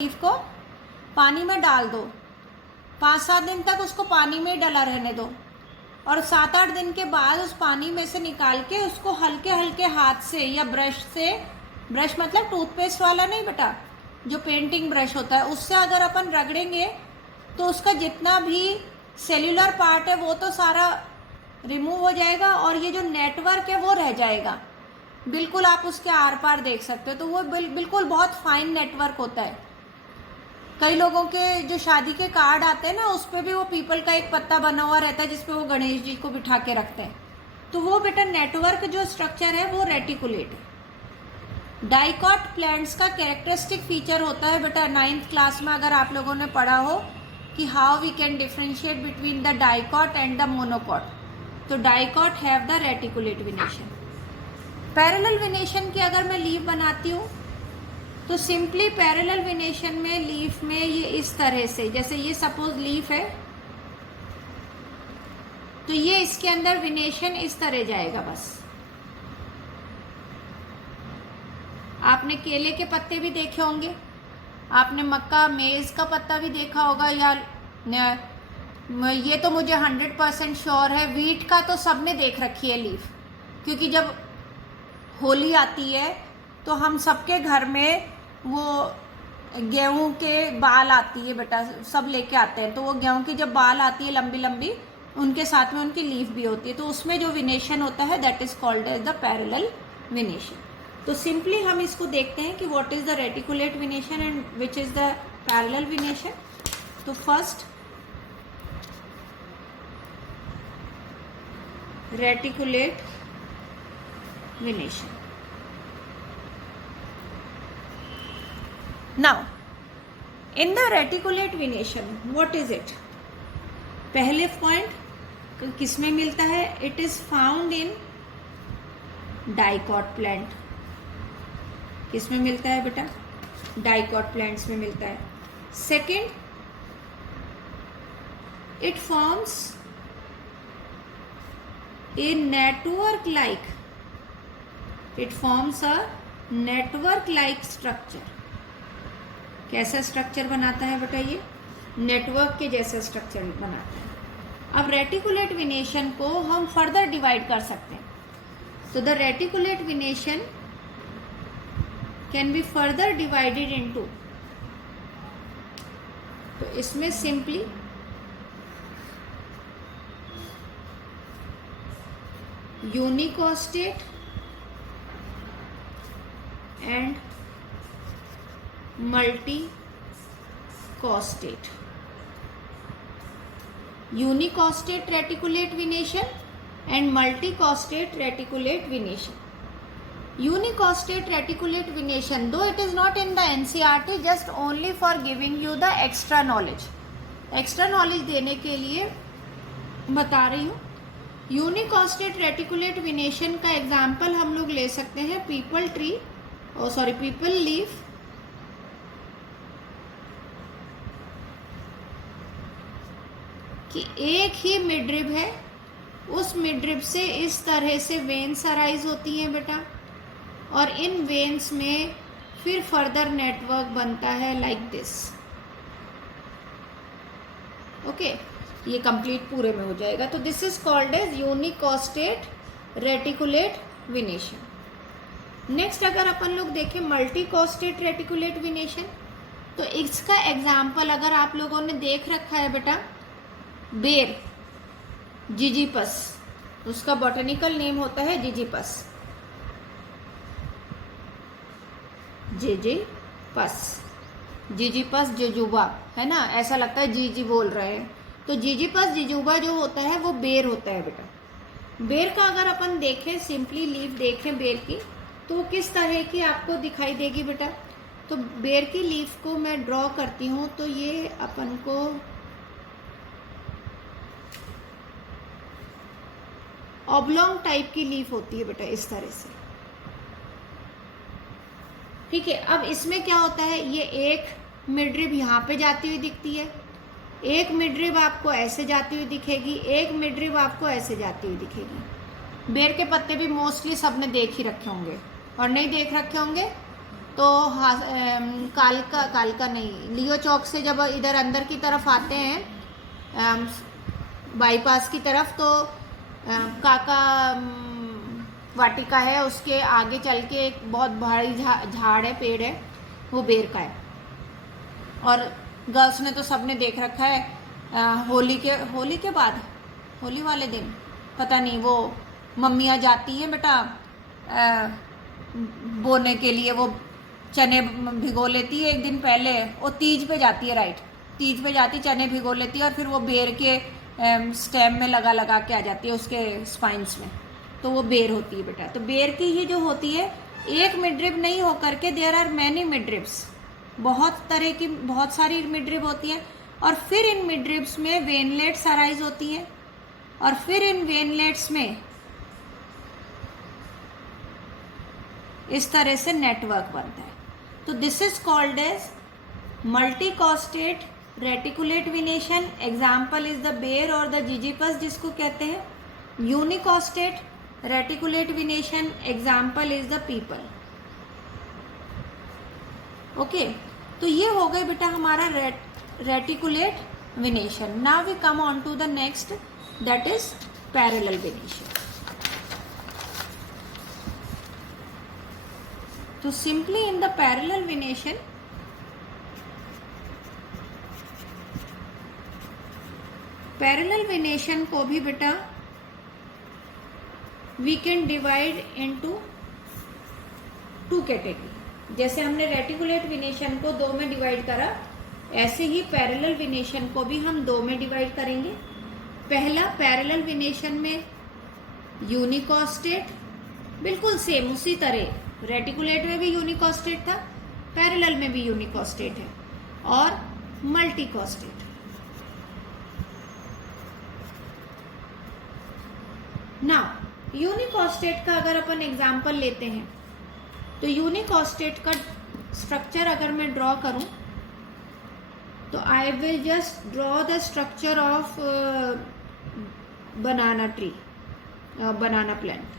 Leaf को पानी में डाल दो, 5-7 दिन तक उसको पानी में डला रहने दो और 7-8 दिन के बाद उस पानी में से निकाल के उसको हल्के हल्के हाथ से या ब्रश से, ब्रश मतलब टूथपेस्ट वाला नहीं बेटा, जो पेंटिंग ब्रश होता है उससे अगर अपन रगड़ेंगे तो उसका जितना भी सेल्यूलर पार्ट है वो तो सारा रिमूव हो जाएगा और ये जो नेटवर्क है वो रह जाएगा। बिल्कुल आप उसके आर पार देख सकते हो, तो वो बिल्कुल बहुत फाइन नेटवर्क होता है। कई लोगों के जो शादी के कार्ड आते हैं ना, उस पर भी वो पीपल का एक पत्ता बना हुआ रहता है जिसपे वो गणेश जी को बिठा के रखते हैं। तो वो बेटा नेटवर्क जो स्ट्रक्चर है वो रेटिकुलेट है। डाइकॉट प्लांट्स का कैरेक्टरिस्टिक फीचर होता है बेटा, 9th क्लास में अगर आप लोगों ने पढ़ा हो कि how we can differentiate between the dicot and the monocot, तो dicot have the reticulate venation. Parallel venation की अगर मैं लीफ बनाती हूँ तो सिंपली पैरेलल विनेशन में लीफ में ये इस तरह से, जैसे ये सपोज लीफ है तो ये इसके अंदर विनेशन इस तरह जाएगा। बस आपने केले के पत्ते भी देखे होंगे, आपने मक्का मेज का पत्ता भी देखा होगा, या ये तो मुझे 100% श्योर है वीट का तो सबने देख रखी है लीफ, क्योंकि जब होली आती है तो हम सबके घर में वो गेहूं के बाल आती है बेटा, सब लेके आते हैं, तो वो गेहूं की जब बाल आती है लंबी लंबी, उनके साथ में उनकी लीफ भी होती है, तो उसमें जो विनेशन होता है that is called as the parallel venation. तो सिंपली हम इसको देखते हैं कि what is the reticulate venation and which is the parallel venation. तो first reticulate venation. Now, in the reticulate venation, what is it? पहले पॉइंट किस में मिलता है? It is found in dicot plant. किस में मिलता है बेटा? Dicot plants में मिलता है। Second, it forms a network-like. It forms a network-like structure. कैसा स्ट्रक्चर बनाता है बेटा? ये नेटवर्क के जैसा स्ट्रक्चर बनाता है। अब रेटिकुलेट विनेशन को हम फर्दर डिवाइड कर सकते हैं, तो the reticulate venation can be further divided into, तो इसमें simply unicostate and multi-costate, unicostate reticulate venation and multi-costate reticulate venation. Unicostate reticulate venation, though it is not in the NCERT, just only for giving you the extra knowledge. extra knowledge देने के लिए बता रही हूँ। unicostate reticulate venation का example हम लोग ले सकते हैं पीपल ट्री, पीपल लीफ, कि एक ही मिडरिब है, उस मिडरिब से इस तरह से वेन्स अराइज होती हैं बेटा, और इन वेन्स में फिर फर्दर नेटवर्क बनता है लाइक दिस। ओके, ये कंप्लीट पूरे में हो जाएगा। तो this is called as unicostate reticulate venation. Next अगर अपन लोग देखें मल्टीकोस्टेट रेटिकुलेट विनेशन, तो इसका एग्जाम्पल अगर आप लोगों ने देख रखा है बेटा, बेर जिजीपस, उसका बॉटनिकल नेम होता है जिजीपस, जिजीपस जुजुबा, है ना, ऐसा लगता है जी बोल रहे हैं। तो जिजीपस जिजुबा जो होता है वो बेर होता है बेटा। बेर का अगर अपन देखें, सिंपली लीफ देखें बेर की, तो किस तरह की आपको दिखाई देगी बेटा? तो बेर की लीफ को मैं ड्रॉ करती हूँ, तो ये अपन को ऑब्लॉन्ग टाइप की लीफ होती है बेटा, इस तरह से। ठीक है, अब इसमें क्या होता है, ये एक मिडरिब यहाँ पे जाती हुई दिखती है, एक मिडरिब आपको ऐसे जाती हुई दिखेगी, एक मिडरिब आपको ऐसे जाती हुई दिखेगी। बेर के पत्ते भी मोस्टली सबने देख ही रखे होंगे, और नहीं देख रखे होंगे तो कालका नहीं, लियो चौक से जब इधर अंदर की तरफ आते हैं बाईपास की तरफ, तो काका वाटिका है, उसके आगे चल के एक बहुत भारी झाड़ है, पेड़ है, वो बेर का है। और गर्ल्स ने तो सबने देख रखा है, होली के बाद, होली वाले दिन पता नहीं, वो मम्मियाँ जाती हैं बेटा बोने के लिए, वो चने भिगो लेती है एक दिन पहले, वो तीज पे जाती है, राइट, तीज पे जाती, चने भिगो लेती है और फिर वो बेर के स्टेम में लगा के आ जाती है उसके स्पाइंस में, तो वो बेर होती है बेटा। तो बेर की ही जो होती है, एक मिडरिब नहीं होकर के देयर आर मैनी मिडरिब्स, बहुत तरह की, बहुत सारी मिडरिब होती है। और फिर इन मिडरिब्स में वेनलेट्स अराइज होती है, और फिर इन वेनलेट्स में इस तरह से नेटवर्क बनता है। तो this is called as multicostate reticulate venation. Example is the ber और द जिजिपस, जिसको कहते हैं unicostate reticulate venation. Example is the peepal. Okay, तो ये हो गए बेटा हमारा reticulate venation. Now we come on to the next, that is parallel venation. तो simply in the parallel venation, parallel venation को भी बेटा we can divide into two category. जैसे हमने रेटिकुलेट विनेशन को दो में डिवाइड करा, ऐसे ही पैरेलल विनेशन को भी हम दो में डिवाइड करेंगे। पहला, पैरेलल विनेशन में यूनिकॉस्टेट, बिल्कुल सेम उसी तरह रेटिकुलेट में भी यूनिकॉस्टेट था, पैरेलल में भी यूनिकॉस्टेट है, और मल्टीकॉस्टेट। नाउ यूनिकॉस्टेट का अगर अपन एग्जांपल लेते हैं, तो यूनिकॉस्टेट का स्ट्रक्चर अगर मैं ड्रॉ करूं, तो I will just draw the structure of banana tree, banana plant.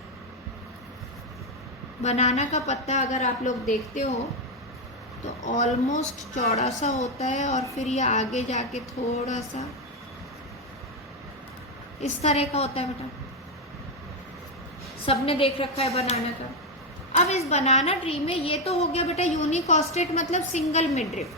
Banana का पत्ता अगर आप लोग देखते हो तो ऑलमोस्ट चौड़ा सा होता है, और फिर ये आगे जाके थोड़ा सा इस तरह का होता है बेटा, सबने देख रखा है बनाना का। अब इस बनाना ट्री में ये तो हो गया बेटा यूनिकॉस्टेट, मतलब सिंगल मिडरिब,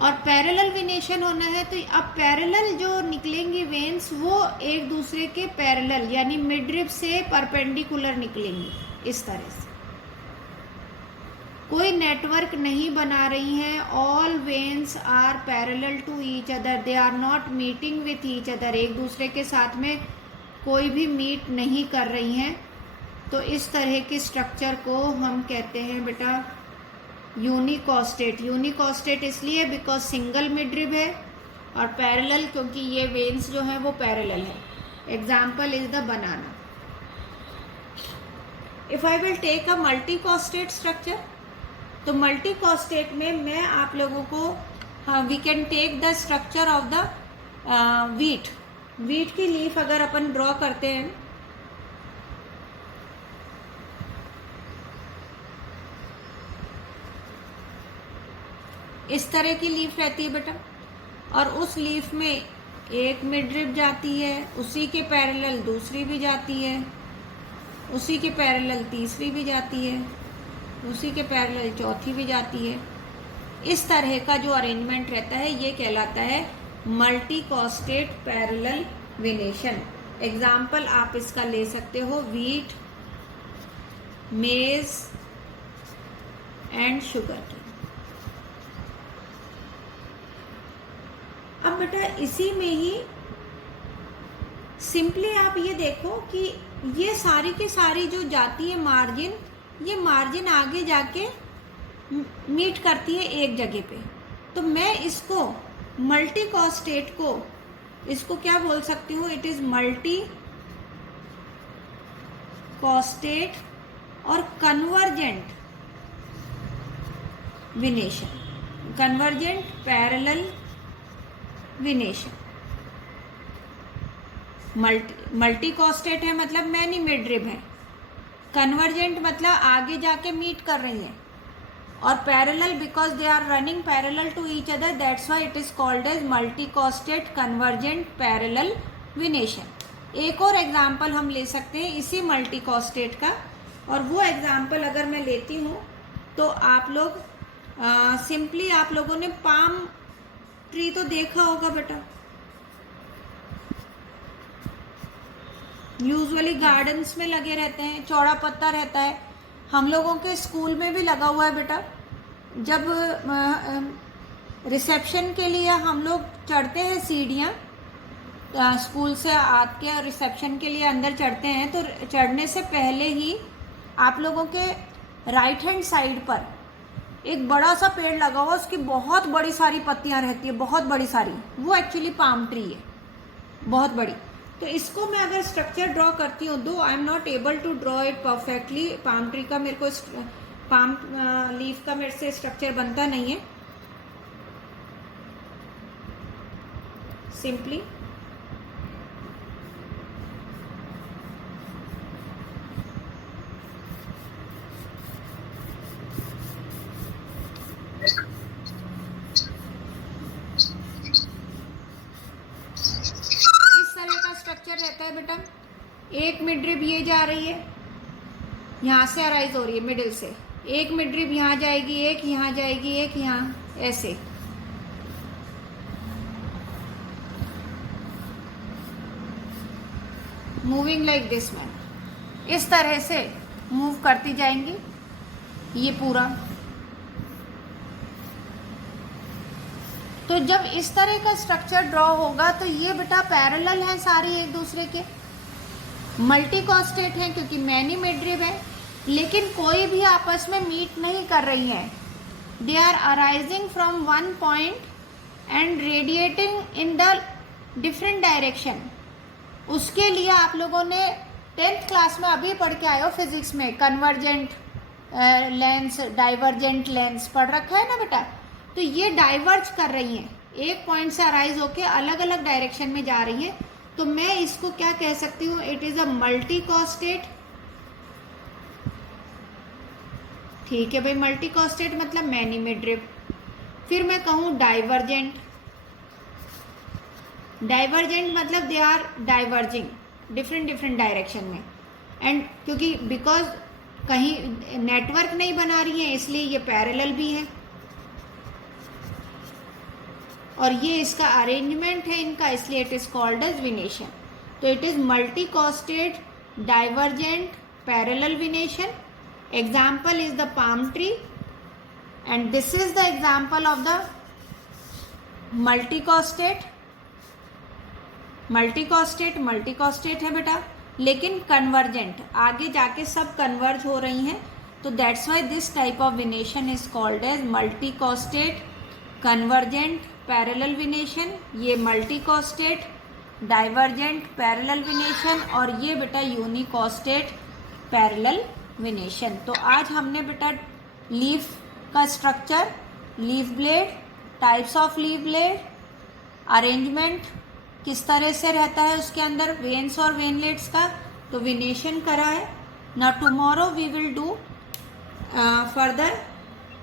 और पैरेलल विनेशन होना है, तो अब पैरेलल जो निकलेंगी वेन्स, वो एक दूसरे के पैरेलल यानी मिडरिब से परपेंडिकुलर निकलेंगी इस तरह से। कोई नेटवर्क नहीं बना रही हैं, all veins are parallel to each other, they are not meeting with each other, एक दूसरे के साथ में कोई भी मीट नहीं कर रही हैं। तो इस तरह के स्ट्रक्चर को हम कहते हैं बेटा यूनिकॉस्टेट। यूनिकॉस्टेट इसलिए बिकॉज सिंगल मिडरिब है, और पैरेलल क्योंकि ये वेन्स जो हैं वो पैरेलल है। Example is the banana. If I will take a multicostate structure, तो मल्टीकॉस्टेट में मैं आप लोगों को we can take the structure of the wheat. Wheat की लीफ अगर अपन ड्रॉ करते हैं, इस तरह की लीफ रहती है बेटा, और उस लीफ में एक मिडरिब जाती है, उसी के पैरेलल दूसरी भी जाती है, उसी के पैरेलल तीसरी भी जाती है, उसी के पैरेलल चौथी भी जाती है। इस तरह का जो अरेंजमेंट रहता है ये कहलाता है मल्टीकॉस्टेट पैरेलल विनेशन। एग्जाम्पल आप इसका ले सकते हो वीट, मेज एंड शुगर की। अब बेटा इसी में ही सिंपली आप ये देखो कि ये सारी की सारी जो जाती है मार्जिन, ये मार्जिन आगे जाके मीट करती है एक जगह पे। तो मैं इसको मल्टीकॉस्टेट को, इसको क्या बोल सकती हूँ, इट इज मल्टी कॉस्टेट और convergent venation, convergent parallel venation. Multicostate है मतलब मैनी मिडरिब है, कन्वर्जेंट मतलब आगे जाके मीट कर रही है, और parallel because they are running parallel to each other, that's why it is called as multicostate convergent parallel venation. एक और एग्जाम्पल हम ले सकते हैं इसी मल्टीकॉस्टेट का, और वो एग्जाम्पल अगर मैं लेती हूँ तो आप लोग सिंपली आप लोगों ने पाम ट्री तो देखा होगा बेटा, यूजुअली गार्डन्स में लगे रहते हैं, चौड़ा पत्ता रहता है, हम लोगों के स्कूल में भी लगा हुआ है बेटा। जब रिसेप्शन के लिए हम लोग चढ़ते हैं सीढ़ियाँ, स्कूल से आके रिसेप्शन के लिए अंदर चढ़ते हैं, तो चढ़ने से पहले ही आप लोगों के राइट हैंड साइड पर एक बड़ा सा पेड़ लगा हुआ, उसकी बहुत बड़ी सारी पत्तियां रहती है, बहुत बड़ी सारी, वो एक्चुअली पाम ट्री है, बहुत बड़ी। तो इसको मैं अगर स्ट्रक्चर ड्रॉ करती हूँ, though I am not able to draw it perfectly, palm tree का मेरे को पाम लीफ का मेरे से स्ट्रक्चर बनता नहीं है, सिंपली रहता है बेटा। एक मिडरिब ये जा रही है, यहाँ से अराइज हो रही है मिडिल से, एक मिडरिब यहाँ जाएगी, एक यहाँ जाएगी, एक यहाँ, ऐसे मूविंग लाइक दिस मैन, इस तरह से मूव करती जाएंगी ये पूरा। तो जब इस तरह का स्ट्रक्चर ड्रॉ होगा तो ये बेटा पैरेलल है सारी एक दूसरे के, मल्टीकॉस्टेट हैं क्योंकि मैनी मिडरिब है, लेकिन कोई भी आपस में मीट नहीं कर रही हैं। They are arising from one point and radiating in the different direction. उसके लिए आप लोगों ने 10th क्लास में अभी पढ़ के आए हो फिजिक्स में, कन्वर्जेंट लेंस, डाइवर्जेंट लेंस पढ़ रखा है ना बेटा। तो ये डाइवर्ज कर रही हैं, एक पॉइंट से अराइज होके अलग अलग डायरेक्शन में जा रही है, तो मैं इसको क्या कह सकती हूँ, इट इज अ मल्टीकॉस्टेट। ठीक है भाई, मल्टीकॉस्टेट मतलब मैनी मिडरिब। फिर मैं कहूँ डाइवर्जेंट, डाइवर्जेंट मतलब they are diverging different different direction में, एंड क्योंकि बिकॉज कहीं नेटवर्क नहीं बना रही है इसलिए ये पैरेलल भी है, और ये इसका अरेंजमेंट है इनका, इसलिए it is called as venation. तो it is multicostate divergent parallel venation. Example is the palm tree, and this is the example of the multicostate. Multicostate multicostate है बेटा, लेकिन कन्वर्जेंट, आगे जाके सब कन्वर्ज हो रही हैं, तो that's why this type of venation is called as multicostate convergent parallel venation. ये मल्टीकॉस्टेट डाइवर्जेंट पैरेलल विनेशन, और ये बेटा यूनिकॉस्टेट पैरेलल विनेशन। तो आज हमने बेटा लीफ का structure, leaf blade, types of leaf blade, arrangement किस तरह से रहता है उसके अंदर, वेन्स और वेनलेट्स का, तो विनेशन करा है। Now tomorrow we will do further,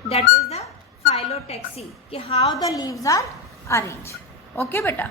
that is the phyllotaxy, कि how the leaves are arrange. Okay बेटा।